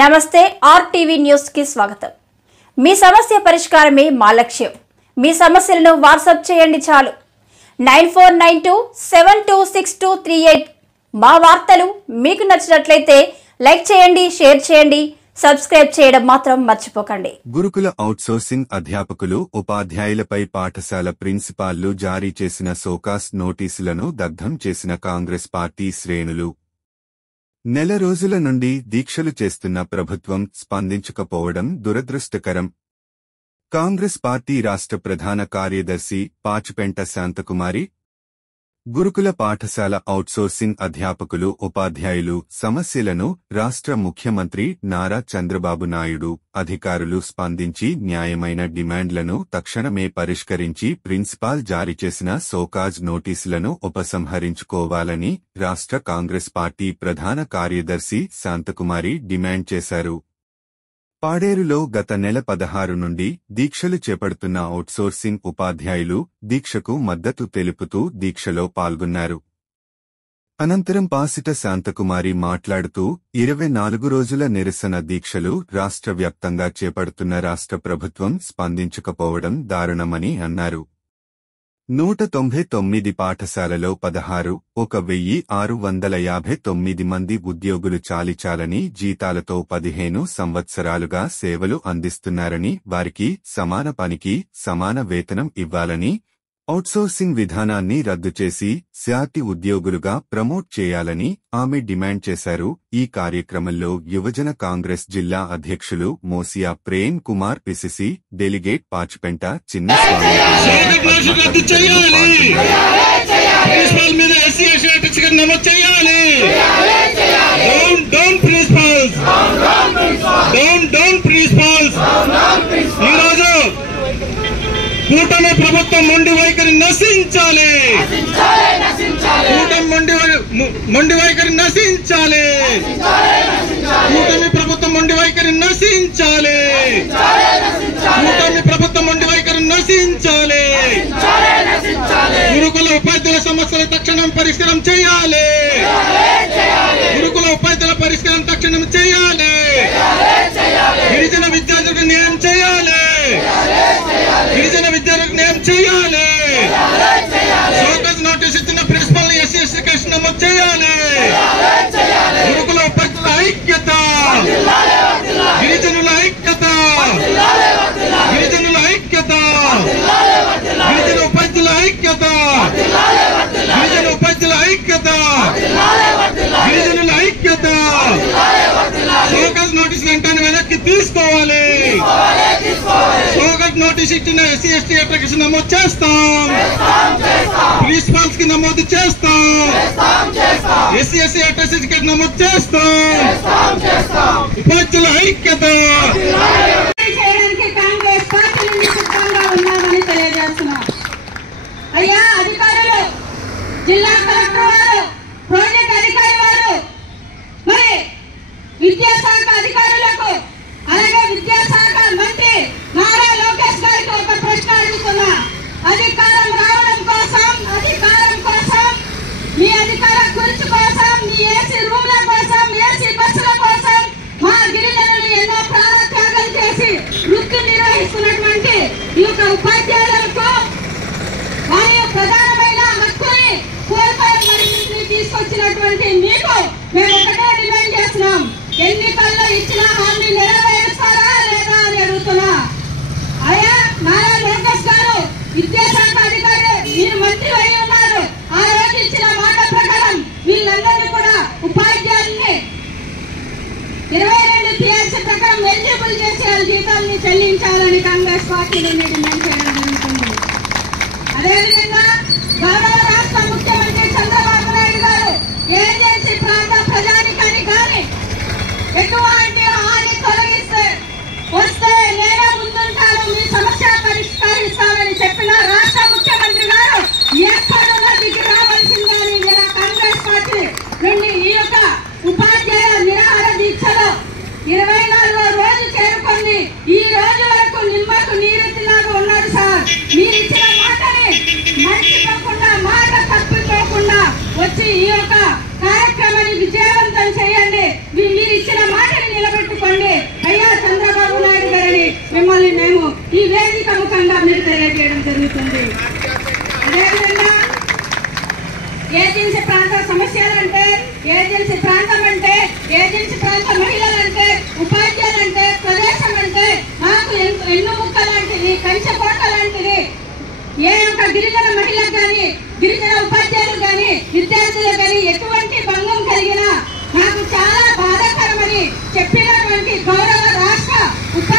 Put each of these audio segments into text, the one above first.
నమస్తే RTV news కి స్వాగతం। మీ సమస్య పరిష్కారమే మా లక్ష్యం। మీ సమస్యలను వాట్సాప్ చేయండి చాలు 9492726238। మా వార్తలు మీకు నచ్చినట్లయితే లైక్ చేయండి, షేర్ చేయండి, సబ్స్క్రైబ్ చేయడం మాత్రం మర్చిపోకండి। గురుకుల అవుట్సోర్సింగ్ అధ్యాపకులు ఉపాధ్యాయులపై పాఠశాల ప్రిన్సిపాల్లు జారీ చేసిన సోకాస్ నోటీసులను దగ్ధం చేసిన కాంగ్రెస్ పార్టీ శ్రేణులు। నెల రోజుల నుండి దీక్షలు చేస్తున్న ప్రభుత్వం స్పందించకపోవడం దురదృష్టకరం। కాంగ్రెస్ పార్టీ రాష్ట్ర ప్రధాన కార్యదర్శి పాచిపెంట శాంతకుమారి గురుకుల పాఠశాల అవుట్సోర్సింగ్ అధ్యాపకులు ఉపాధ్యాయులు సమస్యలను రాష్ట్ర ముఖ్యమంత్రి నారా చంద్రబాబు నాయుడు అధికారులు స్పందించి న్యాయమైన డిమాండ్లను తక్షణమే పరిష్కరించి ప్రిన్సిపాల్ జారీ చేసిన సోకాజ్ నోటీసులను ఉపసంహరించుకోవాలని రాష్ట్ర కాంగ్రెస్ పార్టీ ప్రధాన కార్యదర్శి శాంతకుమారి డిమాండ్ చేశారు। పాడేరులో గత నెల 16 నుండి దీక్షలు చేపడుతున్న అవుట్సోర్సింగ్ ఉపాధ్యాయులు దీక్షకు మద్దతు తెలుపుతూ దీక్షలో పాల్గొన్నారు। అనంతరం పాసిట శాంతకుమారి మాట్లాడుతూ 24 రోజుల నిరసన దీక్షలు రాష్ట్ర వ్యాప్తంగా చేపడుతున్న రాష్ట్ర ప్రభుత్వం స్పందించకపోవడం దారుణమని అన్నారు। 199 పాఠశాలలో 16,659 మంది ఉద్యోగులు చాలిచాలని జీతాలతో 15 సంవత్సరాలుగా సేవలు అందిస్తున్నారని, వారికి సమాన పనికి సమాన వేతనం ఇవ్వాలని, అవుట్సోర్సింగ్ విధానాన్ని రద్దు చేసి శాటి ఉద్యోగులుగా ప్రమోట్ చేయాలని ఆమె డిమాండ్ చేశారు। ఈ కార్యక్రమంలో యువజన కాంగ్రెస్ జిల్లా అధ్యక్షులు మోసియా ప్రేమ్ కుమార్, పిసిసి డెలిగేట్ పాచిపెంట చిన్నస్వామి కూటమి ప్రభుత్వం మొండి వైఖరి నశించాలి, మొండి వైఖరి నశించాలి, కూటమి ప్రభుత్వం మొండి వైఖరి నశించాలి, కూటమి ప్రభుత్వం మొండి వైఖరి నశించాలి, గురుకుల ఉపాధ్యాయుల సమస్యల తక్షణం పరిష్కారం చేయాలి, గురుకుల ఉపాధ్యాయుల పరిష్కారం తక్షణం చేయాలి, గిరిజన విద్యార్థులకు న్యాయం చేయాలి, గిరిజన విద్యార్థులకు న్యాయం చేయాలి, సోకాజ్ నోటీస్ ఇచ్చిన ప్రిన్సిపల్ ఎస్సీ కేసు నమోదు చేయాలి, గురుకుల ఉపాధ్యాయుల ఐక్యత, గిరిజనుల ఐక్యత, గిరిజనుల ఐక్యత, గిరిజన ఉపాధ్యాయుల ఐక్యత, గిరిజన ఉపాధ్యాయుల ఐక్యత, గిరిజనుల ఐక్యత, సోకాజ్ నోటీస్ వెంటనే వెనక్కి తీసుకోవాలి, సోకాజ్ నోటీస్ ఇచ్చిన ఎస్సీ ఎస్టీ అప్లికేషన్ నమోదు చేస్తాం, ప్రిన్సిపాల్స్ కి నమోదు చేస్తాం, ఎస్సీ ఎస్సీ సర్టిఫికేట్ నమోదు చేస్తాం, ఉపాధ్యాయుల ఐక్యత చేయడానికి కాంగ్రెస్ పార్టీ నుండి సిద్ధంగా ఉన్నామని తెలియజేస్తున్నాం। అయ్యా అధికారులు, జిల్లా కలెక్టర్ వారు, ప్రాజెక్ట్ అధికారి వారు, మరి విద్యాశాఖ అధికారులకు, అలాగే విద్యాశాఖ మంత్రి నారా లోకేష్ గారికి ఒక ప్రశ్న అడుగుతున్నా। అధికారం రావడం కోసం, అధికారం కోసం, మీ అధికార కుర్చీ కోసం, మీ ఏసీ రూమ్ల కోసం, ఏసీ బస్సుల కోసం మా గిరిజనులు ఎన్నో ప్రాణత్యాగం చేసి వృత్తి నిర్వహిస్తున్నటువంటి ఈ యొక్క ఉపాధ్యాయులకు వారి ప్రధానమైన హక్కుని కోల్పోయిన పరిస్థితిని తీసుకొచ్చినటువంటి మీకు మేము ఒకటే డిమాండ్ చేస్తున్నాం, ఎన్నికల్లో ఇచ్చిన హామీ నెరవేరుస్తారా లేదా అని అడుగుతున్నా। అయ్యా నారా లోకేష్ గారు, విద్యాశాఖ అధికారి, మీరు మంత్రి అయి ఉన్నారు, ఆ రోజు ఇచ్చిన మాట ప్రకారం వీళ్ళందరినీ కూడా ఉపాధ్యాయుల్ని 22 టీఆర్సీ ప్రకారం ఎలిజిబుల్ చేసి వాళ్ళ జీతాలని చెల్లించాలని కాంగ్రెస్ పార్టీ నుండి డిమాండ్ చేయడం జరుగుతుంది। అదేవిధంగా గౌరవ రాష్ట్ర ముఖ్యమంత్రి చంద్రబాబు నాయుడు గారు ఏజెన్సీ ప్రాంత ప్రజానికానికి కానీ ఎటువంటి హాని వస్తే నేనే ముందుంటాను, మీ సమస్య పరిష్కరిస్తానని చెప్పిన రాష్ట్ర ముఖ్యమంత్రి గారు ఎక్కడున్నా దిగి రావాల్సిందని నేను కాంగ్రెస్ పార్టీ నుండి ఈ యొక్క ఉపాధ్యాయ నిరాహార దీక్షలో 24వ రోజు చేరుకుంది। ఈ రోజు వరకు నిమ్మకు నీరెత్తిలాగా ఉన్నాడు సార్, మీరు ఇచ్చిన మాటని జరుగుతుంది. అదేవిధంగా ఏజెన్సీ ప్రాంత సమస్యలంటే, ఏజెన్సీ ప్రాంతం అంటే, ఏజెన్సీ ప్రాంత మహిళలంటే, ఉపాధ్యాయులంటే, ప్రదేశం అంటే మాకు ఎన్నో ముక్క లాంటిది, కంచెకోట లాంటిది. ఏ ఒక్క గిరిజన మహిళకు కానీ, గిరిజన ఉపాధ్యాయులకు కానీ, విద్యార్థులకు కానీ ఎటువంటి భంగం కలిగినా నాకు చాలా బాధాకరమని చెప్పినటువంటి గౌరవ రాష్ట్ర ఉప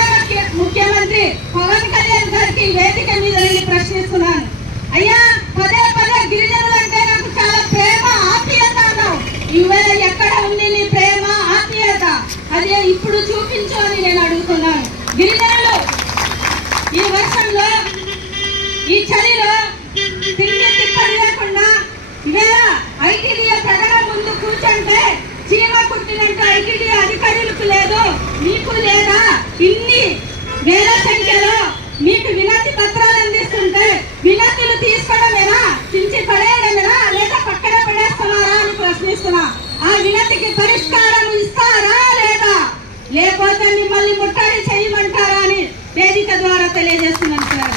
ముఖ్యమంత్రి పవన్ కళ్యాణ్ గారికి వేదిక మీద నేను ప్రశ్నిస్తున్నాను. అయ్యా, పదే పదే గిరిజనులు అంటే నాకు చాలా ప్రేమ, ఆప్యాయత అన్నావు. ఈవేళ ఎక్కడ ఉంది నీ ప్రేమ, ఆప్యాయత? అదే ఇప్పుడు చూపించు అని నేను అడుగుతున్నాను. గిరిజనులు ఈ వర్షంలో, ఈ చలిలో తిండి తిప్పలు లేకుండా ఇవేళ ఐటీడీఏ ప్రజల ముందు కూర్చుంటే చీమ కుట్టినట్టు ఐటీడీఏ అధికారులకు లేదు, మీకు లేదా? ఇన్ని వేల సంఖ్యలో మీకు వినతి పత్రాలు అందిస్తుంటే వినతులు తీసుకోవడమేనా, చించి పడేయడమేనా, లేదా పక్కన పడేస్తున్నారా అని ప్రశ్నిస్తున్నా. ఆ వినతికి పరిష్కారం ఇస్తారా లేదా, లేకపోతే మిమ్మల్ని ముట్టడి చేయమంటారా అని వేదిక ద్వారా తెలియజేస్తున్నాను సార్.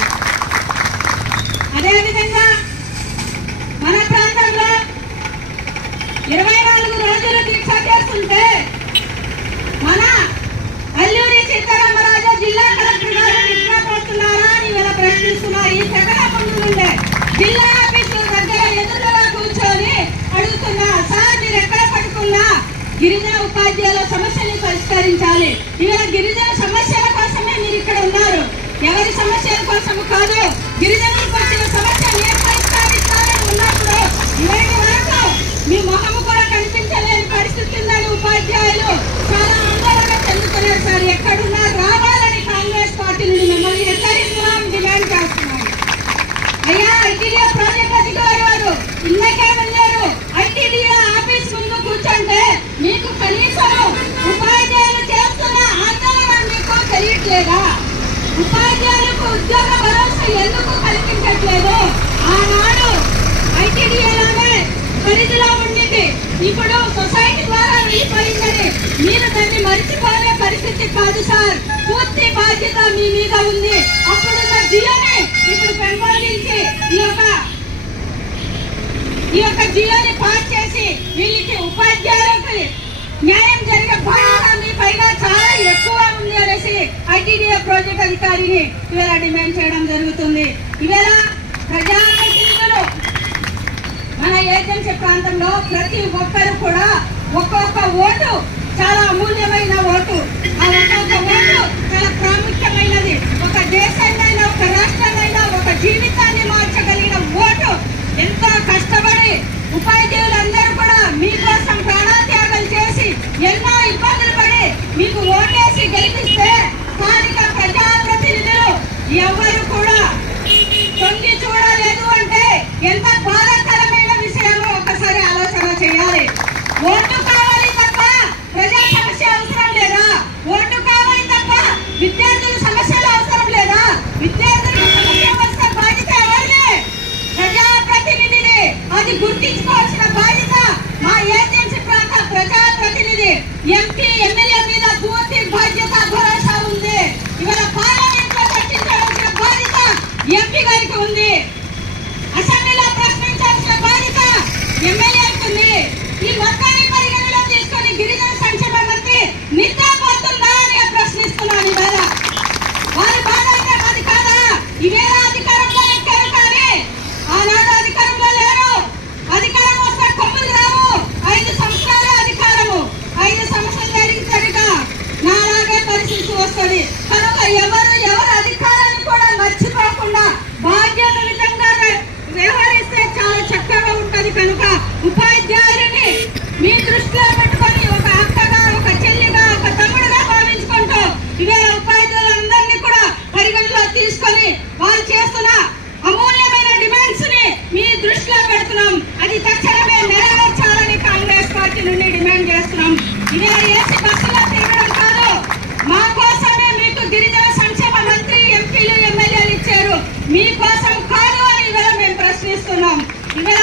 అదేవిధంగా మన ప్రాంతంలో 24 రోజులు దీక్ష చేస్తుంటే మన అల్లూరి సీతారామరాజు జిల్లా కలెక్టర్ గారు నిద్రపోతున్నారా అని ఇలా ప్రశ్నిస్తున్నారు. ఈ సెకల ముందు నుండే జిల్లా ఆఫీసు దగ్గర ఎదురుగా కూర్చొని అడుగుతున్నా, సార్ మీరు ఎక్కడ పడుకున్నా గిరిజన ఉపాధ్యాయుల సమస్యని పరిష్కరించాలి. ఇవాళ గిరిజన సమస్యల కోసమే మీరు ఇక్కడ ఉన్నారు, ఎవరి సమస్యల కోసం కాదు. గిరిజనులకు వచ్చిన సమస్యలు ఏం పరిష్కరిస్తారని ఉన్నప్పుడు ఇలాంటి వరకు మీ మొహము కూడా కనిపించలేని పరిస్థితి ఉందని ఉపాధ్యాయులు చాలా ఆందోళన చెందుతున్నారు సార్. ఎక్కడున్నా రావాలని కాంగ్రెస్ పార్టీ నుండి మిమ్మల్ని హెచ్చరిస్తున్నాం, డిమాండ్ చేస్తున్నాం. అయ్యా, ఐటీడీఏ ప్రాజెక్ట్ అధికారి వారు ఇందాకే వెళ్ళారు. ఐటీడీఏ ఆఫీస్ ముందు కూర్చుంటే మీకు కనీసం ఉపాధ్యాయులు చేస్తున్న ఆందోళన మీకు తెలియట్లేదా? ఉపాధ్యాయులకు ఉద్యోగ భరోసా ఎందుకు కల్పించట్లేదు? ఆనాడు ఐటీడీఏలోనే పరిధిలో ఉండింది, ఇప్పుడు సొసైటీ ద్వారా వెళ్ళిపోయిందని మీరు దాన్ని మరిచిపోయే పరిస్థితి కాదు సార్. పూర్తి బాధ్యత మీ మీద ఉంది. అప్పుడున్న జియోని ఇప్పుడు పెంపొందించి ఈ యొక్క జియోని పాస్ చేసి వీళ్ళకి ఉపాధ్యాయులకు న్యాయం జరిగే బాధ్యత మీ పైన చాలా ఎక్కువ ఉంది అనేసి ఐటీడీఏ ప్రాజెక్ట్ అధికారిని ఇవాళ డిమాండ్ చేయడం జరుగుతుంది. ఇవాళ ప్రజాప్రతినిధులు మన ఏజెన్సీ ప్రాంతంలో ప్రతి ఒక్కరు కూడా ఒక్కొక్క ఓటు చాలా అమూల్యమైన ఓటు. ఆ ఒక్కొక్క ఓటు చాలా ప్రాముఖ్యమైనది. ఒక దేశాన్నైనా, ఒక రాష్ట్రాన్నైనా, ఒక జీవితాన్ని మార్చగలిగిన ఓటు. ఎంతో కష్టపడి ఉపాధ్యాయులందరూ కూడా మీకోసం ప్రాణత్యాగం చేసి ఎన్నో ఇబ్బందులు పడి మీకు ఓటేసి గెలిపిస్తే స్థానిక ప్రజాప్రతినిధులు ఎవరు కూడా తొంగి చూడలేదు అంటే ఎంత బాధాకరమైన విషయమో ఒకసారి ఆలోచన చేయాలి. ఓటు కావాలి తప్ప ప్రజా సమస్య అవసరం లేదా? ఓటు కావాలి తప్ప విద్యార్థుల సమస్యలు అవసరం లేదా? విద్యార్థులకు సమస్య వస్తే బాధ్యత ఎవరిది? ప్రజాప్రతినిధిని. అది గుర్తించుకోవాల్సిన బాధ్యత మా ఏజెన్సీ ప్రాంత ప్రజాప్రతినిధి. ఎంపీ, ఎమ్మెల్యే మీద పూర్తి బాధ్యత, భరోసా ఉంది. ఇవాళ పార్లమెంట్ లో చర్చించాల్సిన బాధ్యత ఎంపీ గారికి ఉంది. అసెంబ్లీలో ప్రశ్నించాల్సిన బాధ్యత ఎమ్మెల్యేకి ఉంది. ఈ మొత్తాన్ని పరిగణలో తీసుకొని గిరిజన సంక్షేమ మంత్రి నిద్రపోతుందా అని ప్రశ్నిస్తున్నాను. ఇవాళ వారి బాధ అంటే మాది కాదా? ఇవేళ అధికారంలో ఎక్కారు కానీ ఆనాడు అధికారంలో లేరు. అధికారం వస్తే కొమ్ములు రావు. 5 సంవత్సరాల అధికారము, 5 సంవత్సరాలు జరిగిసరిగా నాలాగే పరిస్థితి వస్తుంది. కనుక ఎవరు అధికారాన్ని కూడా మర్చిపోకుండా బాధ్యతయుతంగా వ్యవహరిస్తే చాలా చక్కగా ఉంటది. కనుక ఉపాధ్యాయులని మీ దృష్టిలో పెట్టుకొని ఒక అక్కగా, ఒక చెల్లిగా, ఒక తమ్ముడుగా భావించుకుంటూ ఇవాళ ఉపాధ్యాయులందరినీ కూడా పరిగణలో తీసుకొని వాళ్ళు చేస్తున్న అమూల్యమైన డిమాండ్స్ ని మీ దృష్టిలో పెడుతున్నాం. అది తక్షణమే నెరవేర్చాలని కాంగ్రెస్ పార్టీ నుండి డిమాండ్ చేస్తున్నాం. ఇవాళ ఏసీ బస్సులో తిరగడం కాదు, మా కోసమే మీకు గిరిజన సంక్షేమ మంత్రి, ఎంపీలు, ఎమ్మెల్యేలు ఇచ్చారు. మీకోసం కాదు అని ఇవాళ మేము ప్రశ్నిస్తున్నాం. ఇవాళ